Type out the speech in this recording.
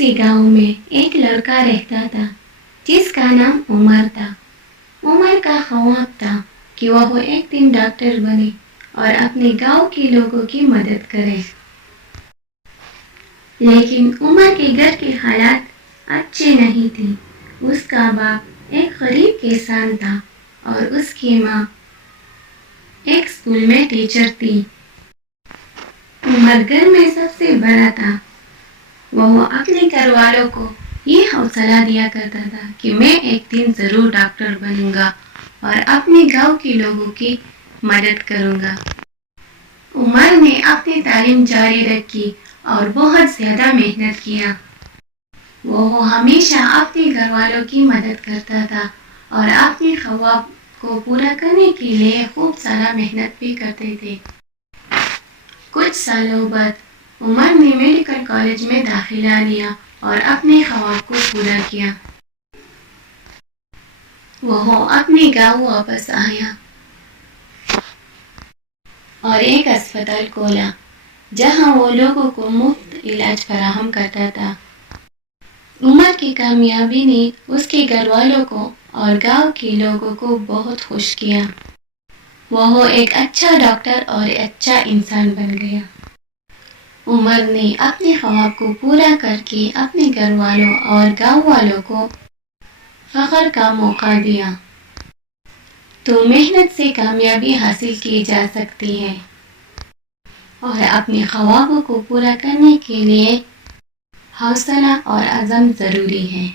سی گاؤں میں ایک لڑکا رہتا تھا جس کا نام عمر تھا۔ عمر کا خواب تھا کہ وہ ایک دن ڈاکٹر بنے اور اپنے گاؤں کے لوگوں کی مدد کرے، لیکن عمر کے گھر کے حالات اچھے نہیں تھے۔ اس کا باپ ایک غریب کسان تھا اور اس کی ماں ایک اسکول میں ٹیچر تھی۔ عمر گھر میں سب سے بڑا تھا۔ وہ اپنے گھر والوں کو یہ حوصلہ دیا کرتا تھا کہ میں ایک دن ضرور ڈاکٹر بنوں گا اور اپنے گاؤں کے لوگوں کی مدد کروں گا۔ عمر نے اپنی تعلیم جاری رکھی اور بہت زیادہ محنت کیا۔ وہ ہمیشہ اپنے گھر والوں کی مدد کرتا تھا اور اپنے خواب کو پورا کرنے کے لیے خوب سارا محنت بھی کرتے تھے۔ کچھ سالوں بعد عمر نے میڈیکل کالج میں داخلہ لیا اور اپنے خواب کو پورا کیا۔ وہ اپنے گاؤں واپس آیا اور ایک اسپتال کھولا جہاں وہ لوگوں کو مفت علاج فراہم کرتا تھا۔ عمر کی کامیابی نے اس کے گھر والوں کو اور گاؤں کے لوگوں کو بہت خوش کیا۔ وہ ایک اچھا ڈاکٹر اور اچھا انسان بن گیا۔ عمر نے اپنے خواب کو پورا کر کے اپنے گھر والوں اور گاؤں والوں کو فخر کا موقع دیا۔ تو محنت سے کامیابی حاصل کی جا سکتی ہے اور اپنے خوابوں کو پورا کرنے کے لیے حوصلہ اور عزم ضروری ہے۔